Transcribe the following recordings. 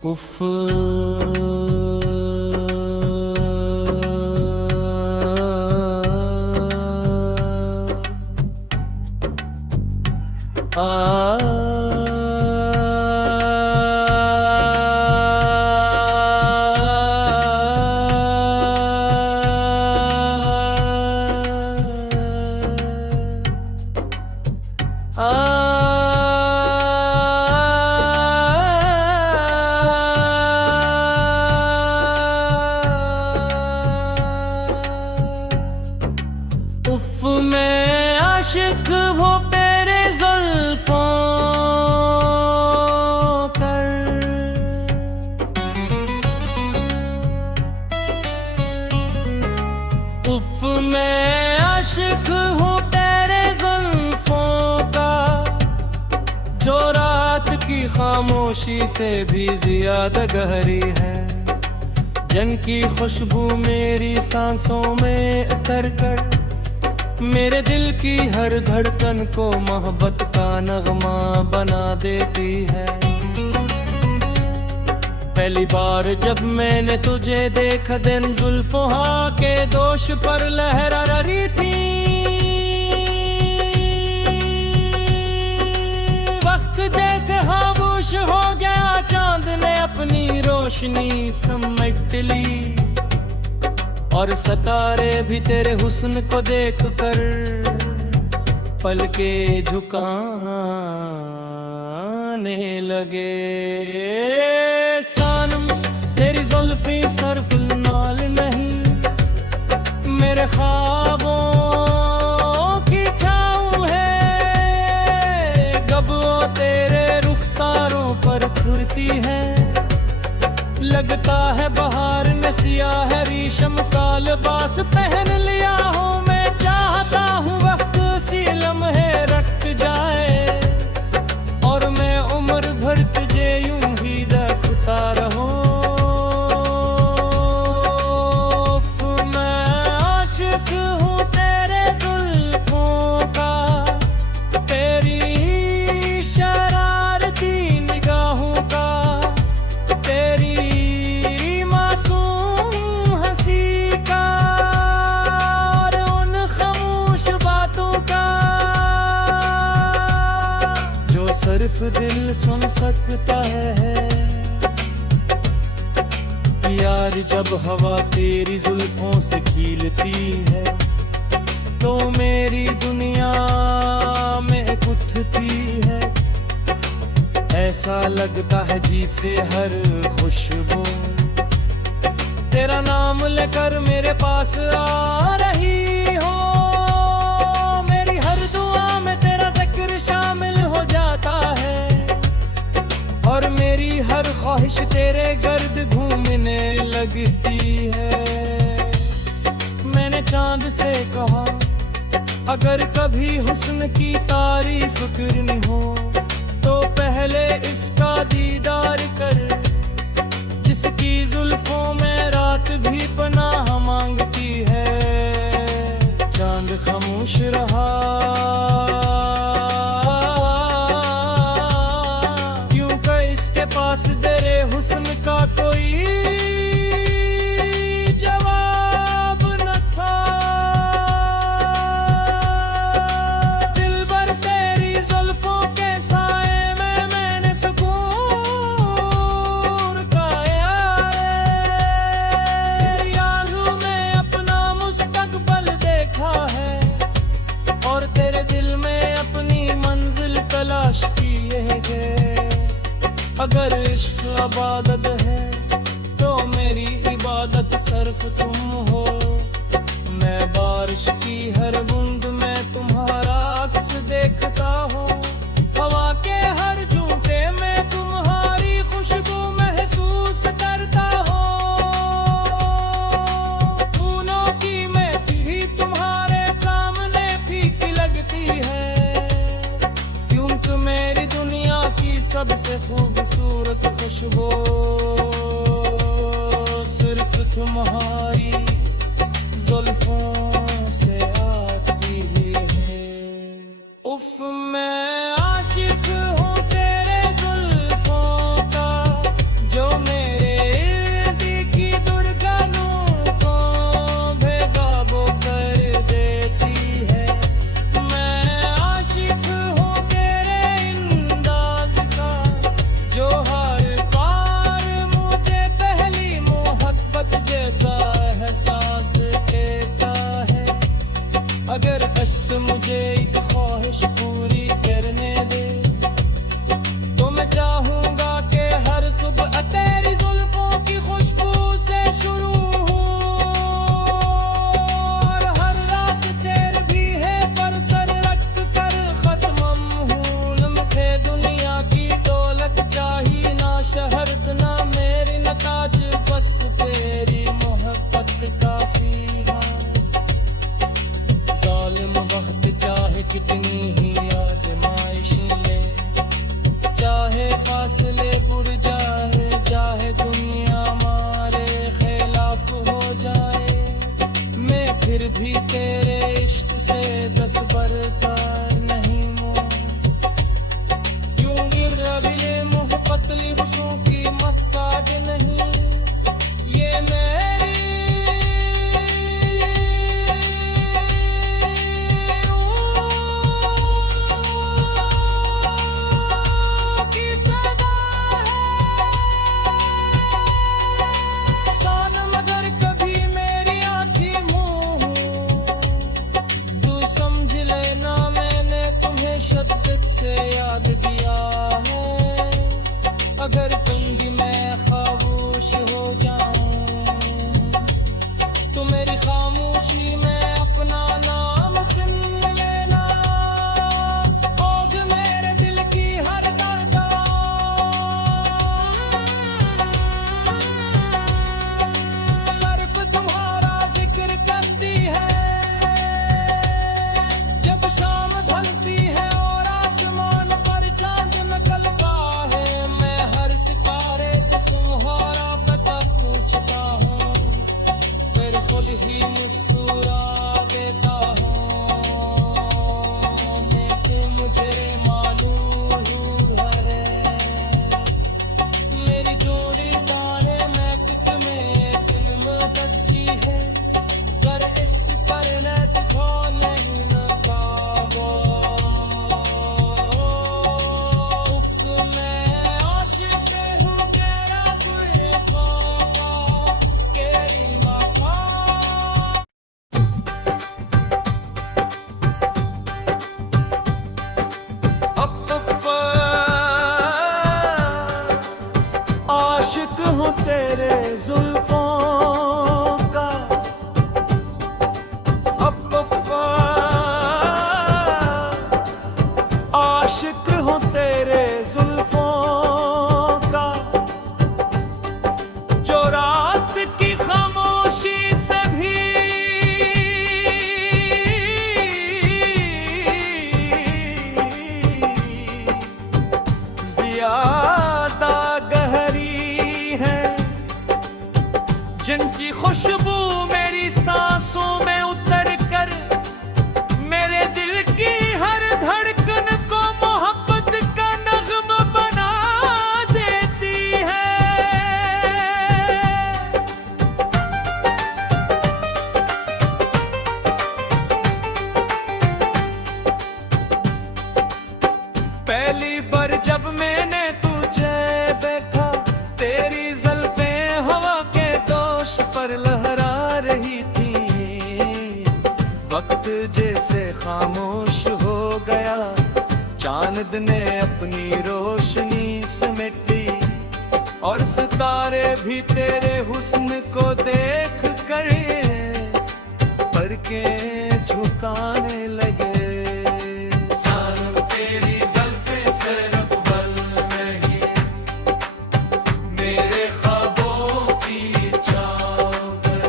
उफ उफ मैं आशिक हूँ तेरे जुल्फों पर। उफ मैं आशिक हूँ तेरे जुल्फों का, जो रात की खामोशी से भी ज्यादा गहरी है। जिनकी खुशबू मेरी सांसों में उतर कर मेरे दिल की हर धड़कन को मोहब्बत का नगमा बना देती है। पहली बार जब मैंने तुझे देखा दिन जुल्फों के दोष पर लहरा रही थी। वक्त जैसे खामोश हो गया, चांद ने अपनी रोशनी समेट ली और सितारे भी तेरे हुस्न को देख कर पलके झुकाने लगे। सानम तेरी जुल्फी सरफ नाल नहीं, मेरे ख्वाबों की छाँव है। गबों तेरे रुखसारों पर खुरती है, लगता है बहार ने सियाह है रेशम का लिबास पहन लिया हूँ। मैं चाहता हूँ वक्त सी लम्हे रख जाए और मैं उम्र भर तुझे यूं ही देखता रहूं। मैं आशिक हूँ तेरे जुल्फों का, तेरी शरारती निगाहों का, तेरी सिर्फ दिल सुन सकता है। यार जब हवा तेरी जुल्फों से खीलती है तो मेरी दुनिया में उठती है। ऐसा लगता है जिसे हर खुशबू तेरा नाम लेकर मेरे पास आ रही हो। मेरी हर दुआ में तेरा जिक्र शामिल हो जाता है और मेरी हर ख्वाहिश तेरे गर्द घूमने लगती है। मैंने चांद से कहा अगर कभी हुस्न की तारीफ करनी हो तो पहले इसका दीदार कर, जिसकी जुल्फों में रात भी पनाह मांगती है। चांद खामोश रहा क्योंकि इसके पास तेरे हुस्न का कोई जवाब न था। दिलबर तेरी जुल्फों के साए में मैंने सुकून पाया है। यारों में अपना मुस्तकबल देखा है और तेरे दिल में अपनी मंजिल तलाश की है। अगर इश्क इबादत है तो मेरी इबादत सिर्फ तुम हो। मैं बारिश की हर बूंद में तुम्हारा अक्स देखता हूँ। हवा के हर झूठे में तुम्हारी खुशबू महसूस करता हूँ। फूलों की महक भी तुम्हारे सामने फीकी लगती है क्योंकि मेरी दुनिया की सबसे खूबसूरत खुशबू सिर्फ तुम्हारी जुल्फों से आती है। उफ मैं आशिक हूँ तेरे जुल्फों का, जो भी तेरे इश्क से 10 बरदार नहीं मोह यूं गिरविले मुँह पतली हुस्सों की मक्काद नहीं ये मेरी की सदा है सान मगर कभी मेरी आँखी मुँह तू समझ लेना मैंने तुम्हें शिद्दत से याद दिया है अगर तुम भी मैं खामोश हो जाऊं तो मेरी खामोशी में अपना नाम सुन लेना ओग मेरे दिल की हर धड़कन सिर्फ तुम्हारा जिक्र करती है जब शाम ढलती है और आसमान पर चांद निकलता है मैं हर सितारे से तुम्हारा पता पूछता हूँ फिर खुद ही मुस्कुरा देता हूँ मैं कि मुझे मालूम है मेरी जोड़ी तारे मैं खुद में फिल्म दस की है कर इश्क करने दिखा नहीं नकाबो उफ मैं आशिक हूँ तेरा जुल्फों का केरी वफा आशिक हूँ तेरे जुल्फों का आशिक हूँ तेरे जुल्फों का जो रात की खामोशी से भी ज्यादा गहरी है जिनकी खुशबू मेरी सांसों में उतर कर मेरे दिल की हर धड़कन को मोहब्बत का नगमा बना देती है पहली बार जब मैंने तुझे देखा तेरी ज़ुल्फ़ें हवा के दोष पर लहरा रही थी वक्त जैसे खामोश हो गया चांद ने अपनी रोशनी समेटी और सितारे भी तेरे हुस्न को देख कर पलकें झुकाने लगे सानम तेरी ज़ुल्फ़ें सिर्फ बल नहीं मेरे ख्वाबों की चादर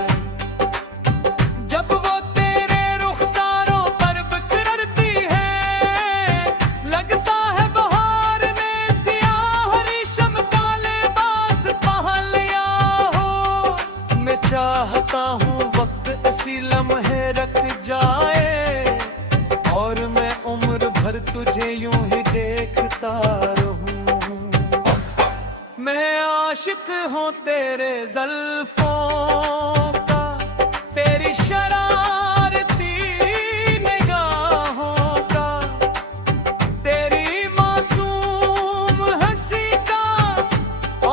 जब वो तेरे रुखसारों पर बिखरती है लगता है बहार ने सियाह रेशम का लिबास पहन लिया हो मैं चाहता हूँ वक्त इसी लम्हे रख जाए और मैं उम्र भर तुझे यूं ही देखता रहूं मैं आशिक हूँ तेरे ज़ुल्फ़ों का तेरी शरारती निगाहों का तेरी मासूम हंसी का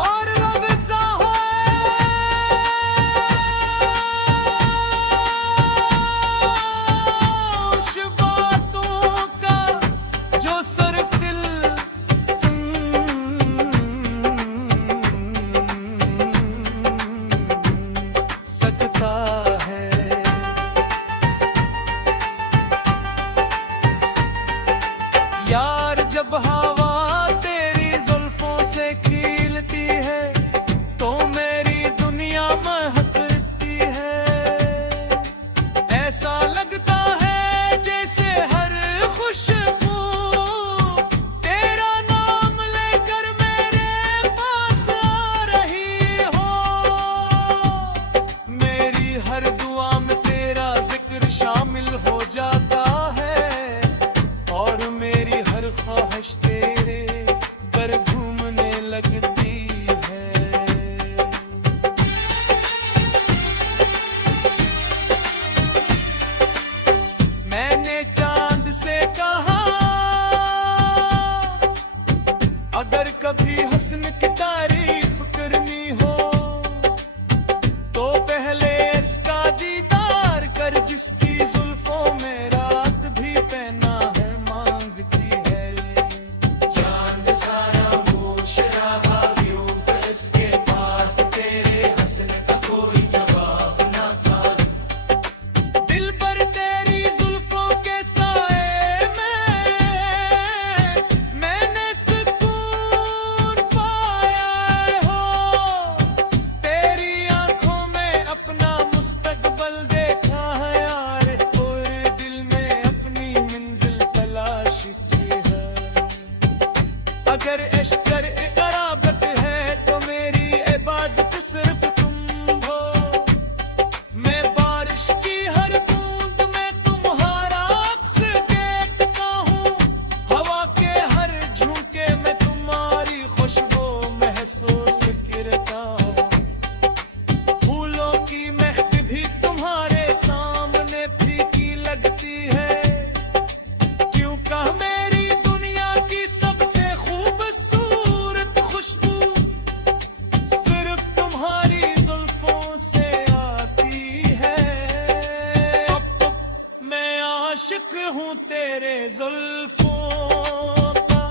और लगता है बातों का जो सिर्फ दिल सुन सकता देती है। क्यों कह मेरी दुनिया की सबसे खूबसूरत खुशबू सिर्फ तुम्हारी जुल्फों से आती है। मैं आशिक हूँ तेरे जुल्फों का,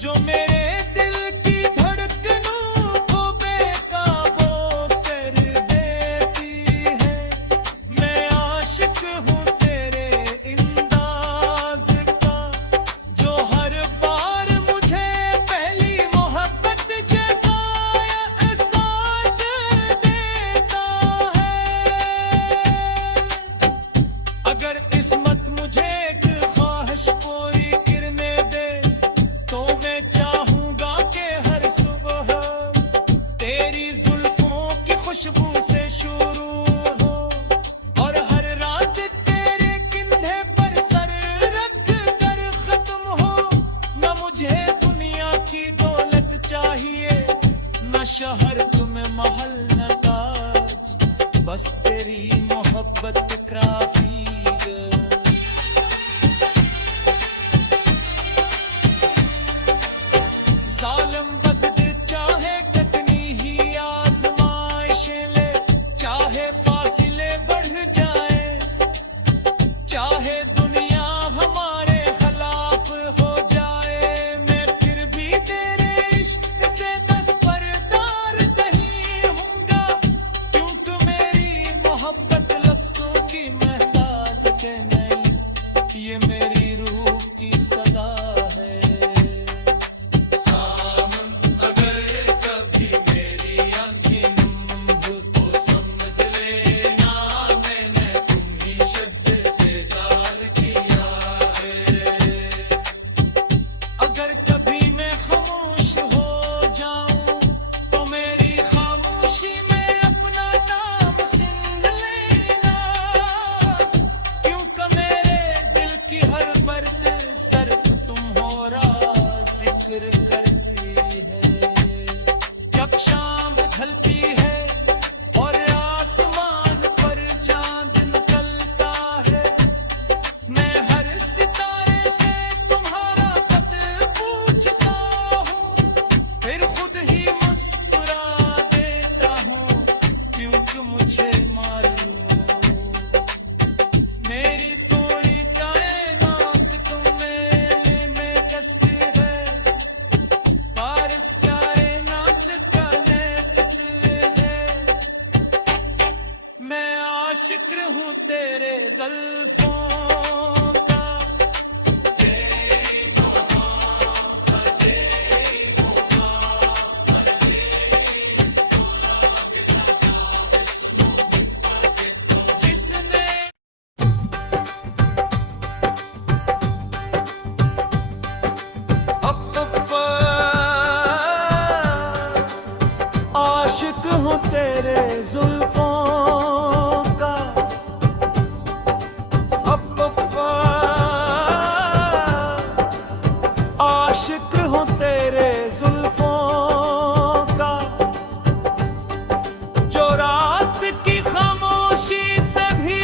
जो मेरे दिल की धड़कनों को बेकाबू कर देती है। मैं आशिक हूँ तेरे इंदाज का, जो हर बार मुझे पहली मोहब्बत जैसा एहसास देता है। अगर किस्मत मुझे एक ख्वाहिश पूरी करने दे, तो मैं चाहूंगा कि हर सुबह तेरी जुल्फों की खुशबू से शुरू हो, और हर रात तेरे कंधे पर सर रख कर खत्म हो। न मुझे दुनिया की दौलत चाहिए, न शहर तुम्हें महल न ताज, बस तेरी मोहब्बत काफी है। जालिम बगद चाहे कितनी ही आजमाइशें ले, चाहे फासिले बढ़ जाए, चाहे दुनिया हमारे खिलाफ हो जाए, मैं फिर भी तेरे इश्क से दस्तबरदार नहीं हूँगा। क्योंकि मेरी मोहब्बत लफ्जों की महताज के नहीं, ये मेरी रूह की सदा है। अगर कभी मैं खामोश हो जाऊं, तो मेरी खामोशी में अपना नाम सिंध लेना। क्योंकि मेरे दिल की हर बर्द सिर्फ तुम्हारा जिक्र करती है। जब शाम ढलती है और आसमान पर चांद निकलता है, मैं हर सितारे से तुम्हारा पत पूछता हूँ, फिर खुद ही मुस्कुरा देता हूँ। क्योंकि मुझे मालूम मेरी थोड़ी कायनात तुम्हें में कष्ट है। बारिश कायनात का नेतृत्व है। मैं आशिक हूँ तेरे जुल्फों का। जिसने आशिक हूँ तेरे जुल्फों का। आशिक हूँ तेरे जुल्फों का, जो रात की खामोशी से भी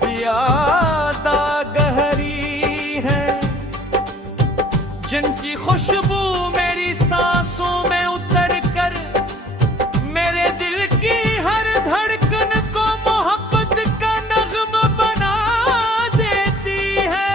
ज्यादा गहरी है, जिनकी खुशबू मेरी सांसों में उतर कर मेरे दिल की हर धड़कन को मोहब्बत का नगमा बना देती है।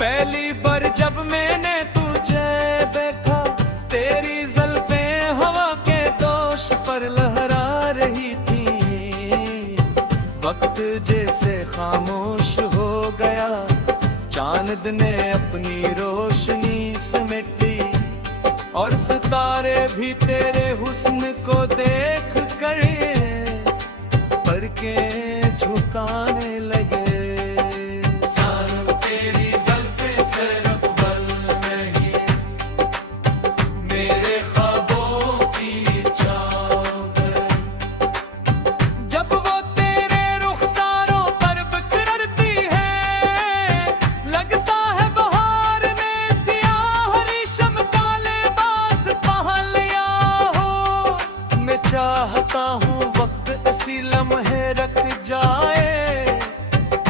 पहली बार जब मैंने तुझे देखा, तेरी जुल्फें हवा के दोष पर लहरा रही थी। वक्त जैसे खामोश हो गया, चांद ने अपनी रोशनी समेटी, और सितारे भी तेरे हुस्न को देख कर पलकें झुकाने लगे। तेरी जुल्फें सिर्फ बल नहीं, मेरे ख्वाबों की चादर। जब वो तेरे रुख लम्हे रख जाए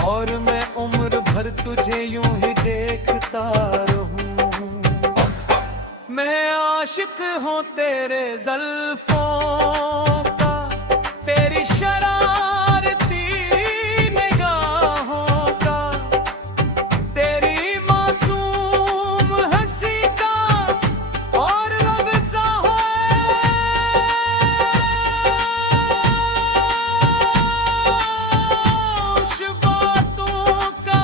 और मैं उम्र भर तुझे यूं ही देखता रहूं। मैं आशिक हूँ तेरे ज़ुल्फ़ों का, तेरी शरारती निगाहों का, तेरी मासूम हंसी का और लगता है उस बातों का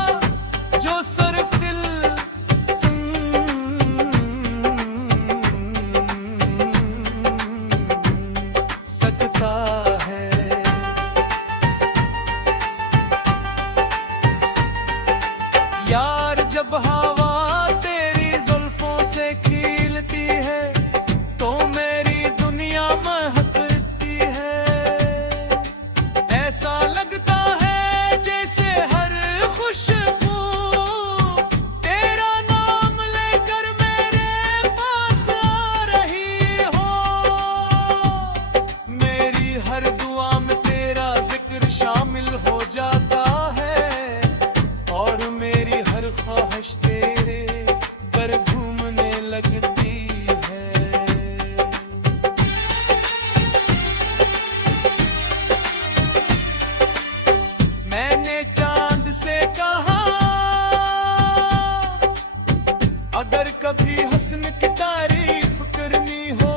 जो सिर्फ दिल सकता है। यार जब हवा तेरी जुल्फों से खिलती है तो मेरी दुनिया महकती है। ऐसा लगता है जैसे हर खुशबू तेरा नाम लेकर मेरे पास आ रही हो। मेरी हर दुआ में तेरा जिक्र शामिल हो जाता है और मेरी हर ख्वाहिश तेरे पर घूमने लगती है। मैंने चांद से कहा अगर कभी हुस्न की तारीफ करनी हो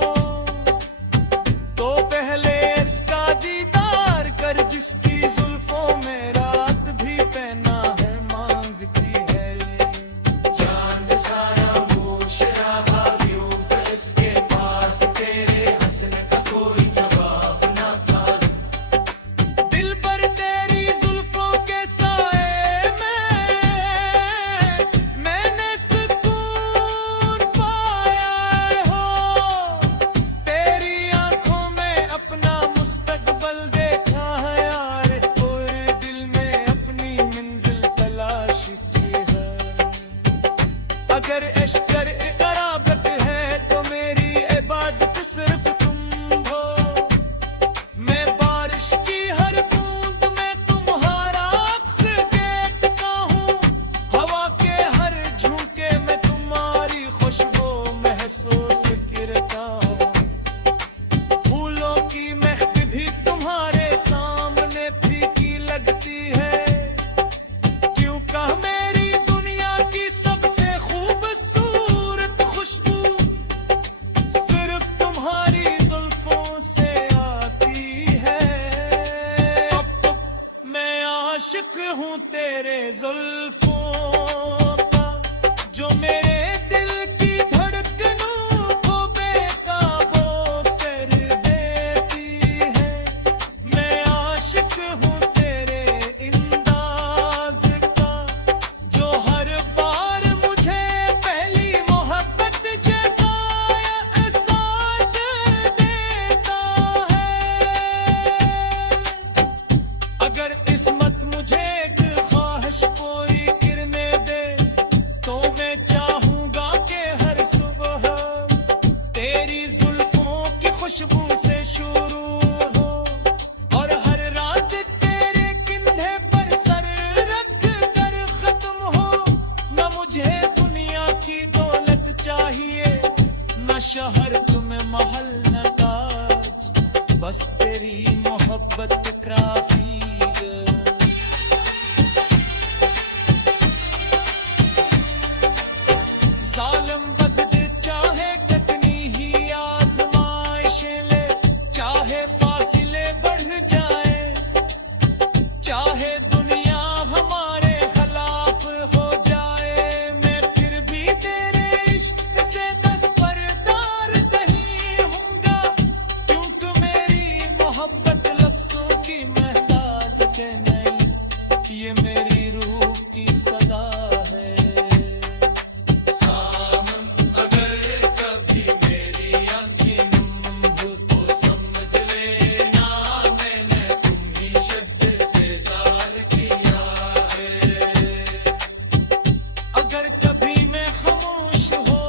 तो पहले इसका दीदार कर जिसकी जुल्फों में रात भी पहना है मांगती है। चांद सारा मुशर्रफा यूं कि इसके पास तेरे हस्न का कोई जवाब न था। दिल पर तेरी जुल्फों के साए में मैंने सुकून पाया हो। तेरी आंखों में अपना मुस्तकबल देखा है यार और दिल में अपनी मंजिल तलाश की है। अगर इश्क़ क़राबत है तो मेरी इबादत सिर्फ तुम हो। मैं बारिश की हर बूंद में तुम्हारा अक्स देखता हूँ। हवा के हर झोंके में तुम्हारी खुशबू महसूस करता हूँ। फूलों की महक भी तुम्हारे सामने फीकी लगती है। क्यों कह मेरी दुनिया की सबसे खूबसूरत खुशबू सिर्फ तुम्हारी जुल्फों से आती है। मैं आशिक हूँ तेरे जुल्फों का जो मेरे दिल की धड़कनों को बेकाबू कर देती है। मैं आशिक हूँ तेरे इंदाज का जो हर बार मुझे पहली मोहब्बत जैसा एहसास देता है। अगर किस्मत मुझे एक ख्वाहिश पूरी करने दे तो मैं चाहूंगा कि हर सुबह तेरी जुल्फों की खुशबू से शुरू हो और हर रात तेरे कंधे पर सर रख कर खत्म हो। न मुझे दुनिया की दौलत चाहिए न शहर तुम्हें महल न ताज, बस तेरी मोहब्बत काफी है। जालिम बगद चाहे कितनी ही आजमाइशें ले, चाहे फासिले बढ़ जाए, चाहे दुनिया हमारे खिलाफ हो जाए, मैं फिर भी तेरे इश्क से दस्तबरदार नहीं हूँगा। क्योंकि मेरी मोहब्बत लफ्जों की महताज के नहीं, ये मेरी रूह की सदा है। अगर कभी मेरी आँखें नम हो तो समझ लेना मैंने तुम्ही शब्द से दार किया है। अगर कभी मैं खामोश हो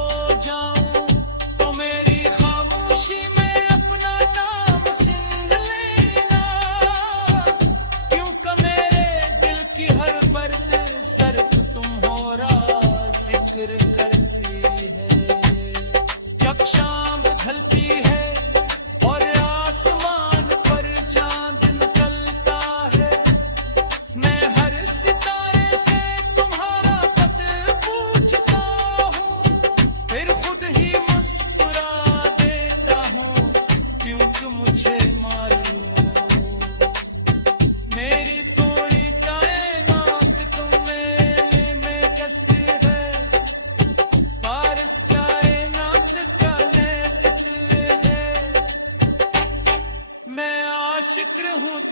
जाऊं तो मेरी खामोशी में अपना नाम सुन लेना।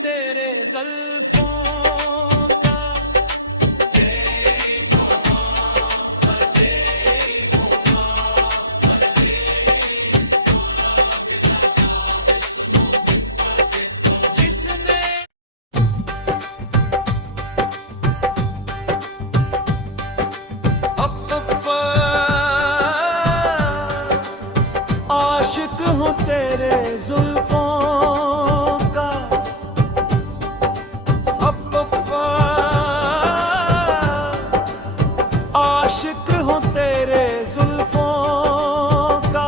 तेरे ज़ुल्फ़ों का। जिसने आशिक हूँ तेरे ज़ुल्फ़ों का, आशिक हूँ तेरे ज़ुल्फ़ों का,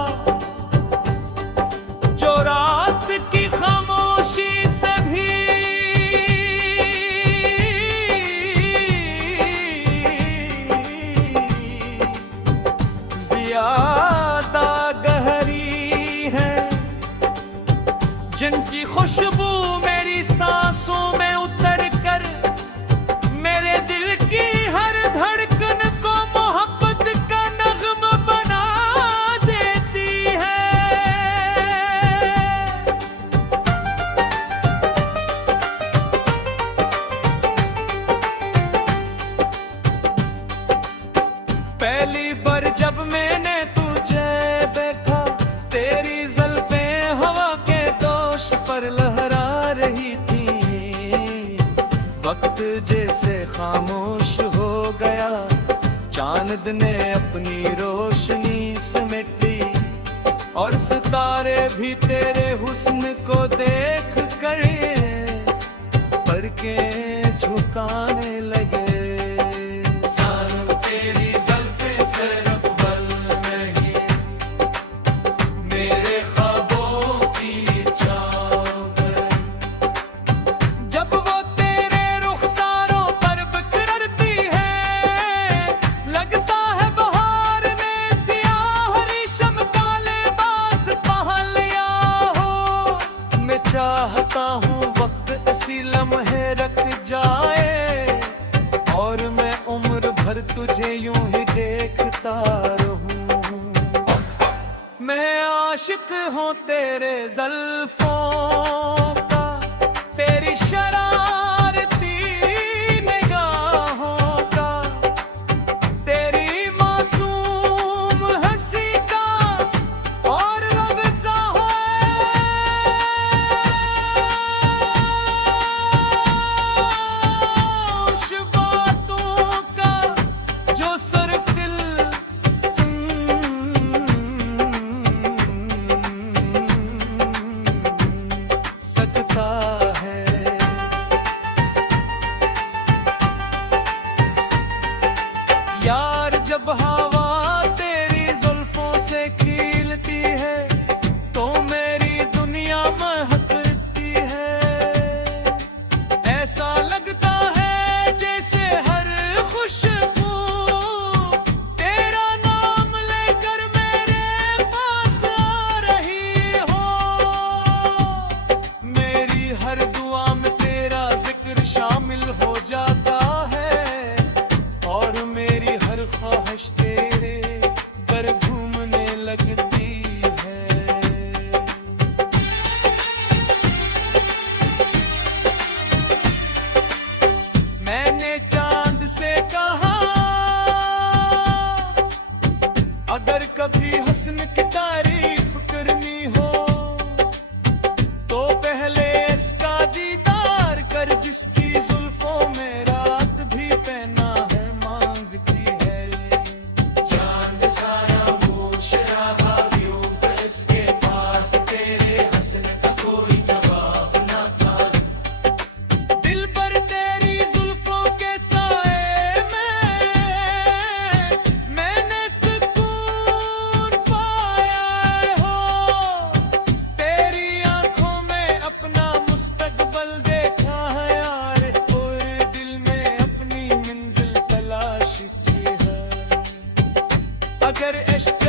जो रात की खामोशी से भी ज़्यादा गहरी है, जिनकी खुशबू मेरी सांसों में उतर कर मेरे दिल की हर धड़कन को मोहब्बत का नग़्मा बना देती है। पहली बार जब मैंने तुझे देखा, तेरी ज़ुल्फ़ें हवा के दोष पर लहरा रही थी। वक्त जैसे खामोश हो गया, चांद ने अपनी रोशनी समेट दी, और सितारे भी तेरे हुस्न को देख कर पलकें झुकाने लगे। सानू तेरी ज़ुल्फ़ें सिर्फ़ बल में ही मेरे ख्वाबों की छाँव में, जब वो तेरे रुख़सारों पर बिखरती है, लगता है बहार ने सियाह रेशम का लिबास पहन लिया हो। मैं चाहता हूँ वक्त इसी लम्हे रख जाए, और मैं उम्र भर तुझे यूं ही देखता रहूं। मैं आशिक हूँ तेरे ज़ुल्फ़ों का, तेरी शरारती निगाहों का, तेरी मासूम हंसी का, और लगता है उस बातों का जो सिर्फ दिल सुन सकता है। यार जब हवा तेरी ज़ुल्फ़ों से खिलती है, तो मेरी दुनिया महकती है। ऐसा लगता है जैसे हर खुशबू तेरा नाम लेकर मेरे पास आ रही हो। मेरी हर दुआ में तेरा जिक्र शामिल हो जाता है, और मेरी हर ख्वाहिश तेरे पर घूमने लगती है। मैंने चांद से कहा, अगर कभी हुस्न की तारीफ करनी हो, तो पहले इसका दीदार कर, जिसकी ज़ुल्फ़ों में रात भी पहना है मांगती है। चांद साया मुशर्रफ़ा यूं तो इसके पास तेरे हस्न का कोई जवाब न था। दिल पर तेरी ज़ुल्फ़ों के साए में मैंने सुकून पाया हो। तेरी आंखों में अपना मुस्तक़बल देखा है यार, और दिल में अपनी मंजिल तलाश की है। अगर इश्क़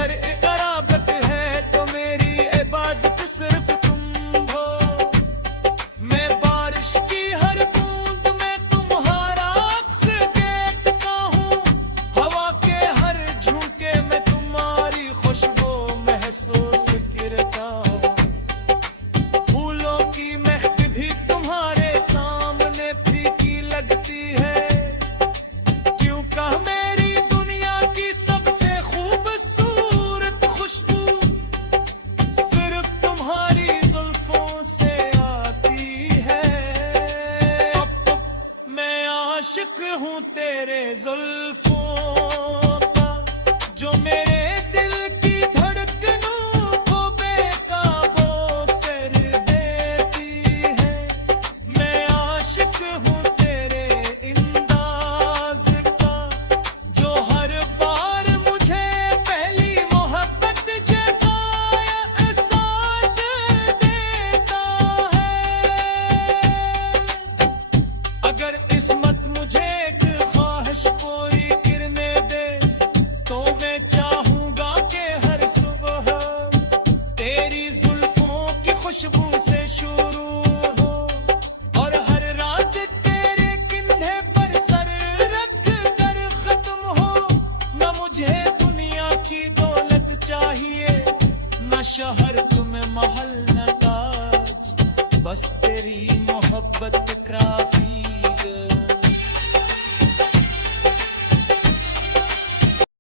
क़राबत है तो मेरी इबादत सिर्फ तुम हो। मैं बारिश की हर बूंद में तुम्हारा अक्स देखता हूँ, हवा के हर झोंके में तुम्हारी खुशबू महसूस करता हूँ। फूलों की महक भी तुम्हारे हूँ तेरे जुल्फों